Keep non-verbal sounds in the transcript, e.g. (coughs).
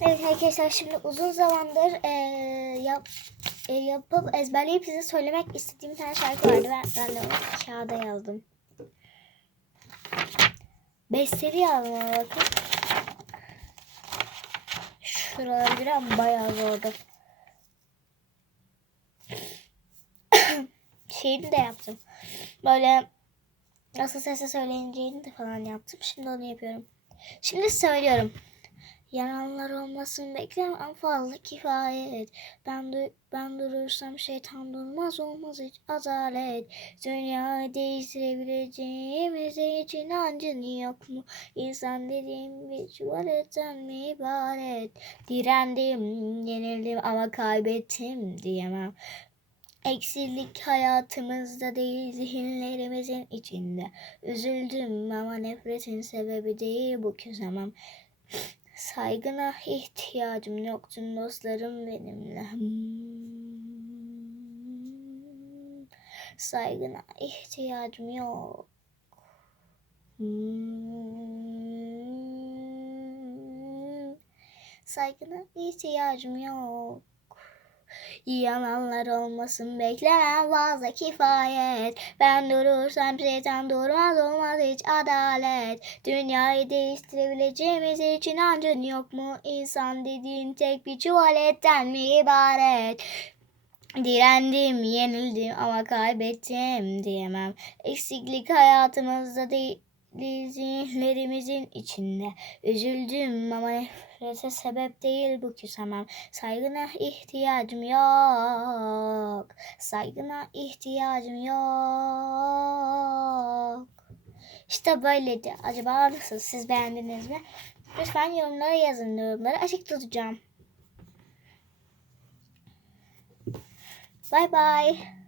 Evet arkadaşlar şimdi uzun zamandır eee, yap, e, yapıp ezberleyip size söylemek istediğim bir tane şarkı vardı. Ben, ben de onu kağıda yazdım. Besteli yazdım bakın. Şuraları biraz bayağı zordu. (coughs) Şeyini de yaptım. Böyle nasıl sesle söyleyeceğini de falan yaptım. Şimdi onu yapıyorum. Şimdi söylüyorum. Yalanlar olmasın beklemem fazla kifayet. Ben du ben durursam şeytan durmaz olmaz hiç adalet. Dünyayı değiştirebileceğimiz hiç inancın yok mu? İnsan dediğim bir çuvaletten mi ibaret? Direndim, yenildim ama kaybettim diyemem. Eksilik hayatımızda değil zihinlerimizin içinde. Üzüldüm ama nefretin sebebi değil bu küsemem. Saygına ihtiyacım yoktu dostlarım benimle. Saygına ihtiyacım yok. Saygına ihtiyacım yok. Yalanlar olmasın beklenen fazla kifayet. Ben durursam şeytan durmaz olmaz hiç adalet. Dünyayı değiştirebileceğimiz hiç inancın yok mu? İnsan dediğin tek bir çuvaletten mi ibaret? Direndim, yenildim ama kaybettim diyemem. Eksiklik hayatımızda değil zihinlerimizin içinde. Üzüldüm ama nefrete sebep değil bu küsemem. Saygına ihtiyacım yok. Saygına ihtiyacım yok. İşte böyleydi. Acaba nasıl? Siz beğendiniz mi? Lütfen yorumlara yazın. Yorumları açık tutacağım. Bye bye.